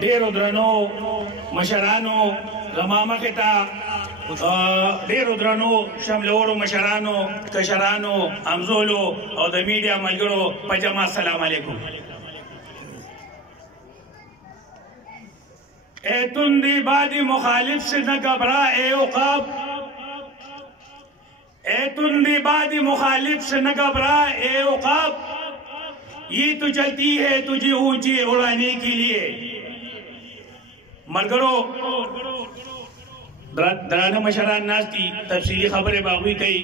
ډیرو درنو مشرانو زما مخې ته ډیرو درنو شملورو مشرانو کشرانو همزولو او د میډیا ملګرو په جمع السلام علیکم. اے تندی بادی مخالف سے نہ گھبرا اے عقاب، اے تندی بادی مخالف سے نہ گھبرا اے عقاب، یہ تو چلتی ہے تجھے اونچی اڑانے کے لیے. ملګرو درانه مشران ناست دي، تفصیلي خبرې به هغوی کوي.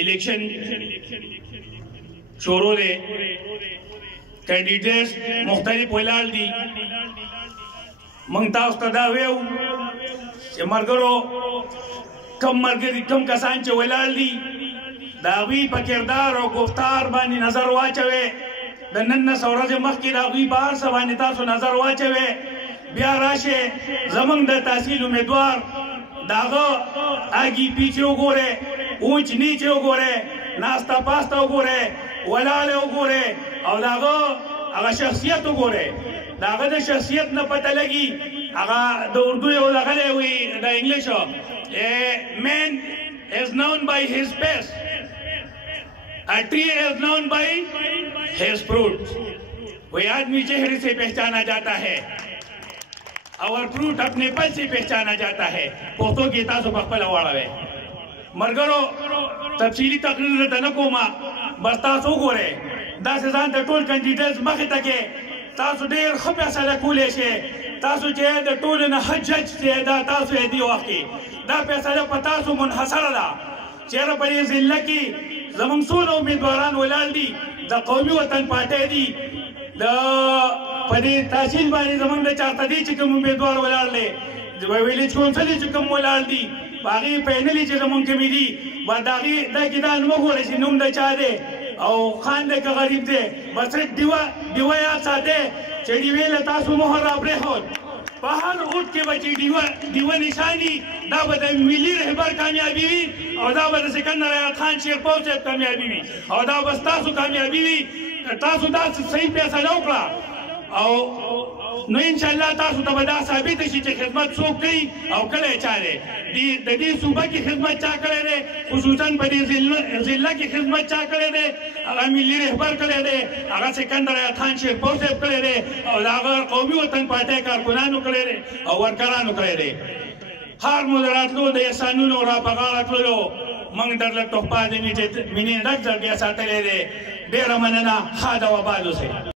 الیکشن شروع دی، کینډیډیټس مختلف ولاړ دي. موږ تاسو ته دا ویو چې ملګرو کم کسان چې ولاړ دي د هغوی په کردار او گفتار باندې نظر واچوئ. د 19 ورځې مخکې د هغوی په هر څه باندې تاسو نظر واچوئ. بیا راشئ زموږ د تحصیل امیدوار د هغه اګي پیچې وګورئ، اونچ نیچ وګورئ، ناسته پاسته وګورئ، ولاړې وګورئ او د هغه شخصیت وګورئ. د هغه د شخصیت نه پته لګي. هغه د اردو یو دغه وي د انګلیش man is known by his best. A tree is known by his fruits. कोई आदमी चेहरे से पहचाना जाता है और फ्रूट अपने पल से पहचाना जाता है. पोतों की तासो पखपल वाड़ावे मरगरो तफसीली तकरीर ته نه کومه، بس تاسو وګورئ داسې ځان ته ټول کینډیډیټس مخې ته کې تاسو ډېر ښه فیصله کولی شئ. تاسو چې د ټولو نه ښه جج دی دا تاسو یې دې وخت کې دا فیصله په تاسو منحصره ده. چېرې په دې ضلع کې زموږ څونه امیدواران ولاړ دي، د قومي وطن پارټۍ دي، د په دې تحصیل باندې زموږ د چارتدي چې کوم امیدوار ولاړ دی، د ویلیج کونسل چې کوم ولاړ دي، په هغې پینلې چې زموږ کومې دي به د هغې دا کې دا نه وګورئ چې نوم د چا دی او خان دی که غریب دی. بس صرف ډیوه یاد ساتئ چې ډیوې له تاسو مهر راپرېښود. په هر اوټ کې به چې ډیوه نشاني دا به د ملي رهبر کامیابي وي او دا به د سکندر حیات خان شیرپور صاحب کامیابي وي او دا به ستاسو کامیابي وي. تاسو دا صحیح فیصله وکړه او نو انشاءالله تاسو ته به دا ثابت شي چې خدمت څوک کوي او کله یې چا دی. د دې صوبه کې خدمت چا کړی دی، خصوصا په دې ضلع کې خدمت چا کړی دی، هغه ملي رهبر کړی دی، هغه سکندر حیات خان شیرپور صاحب کړی دی او د هغه قومي وطن پارټۍ کارکنانو کړی دی او ورکرانو کړی دی. هر مو د راتلو د احسانونو را په غاړه تللو موږ درله تحفه د مینې ډک زړګی ساتلی دی. ډېره مننه. ښاد او آباد اوسئ.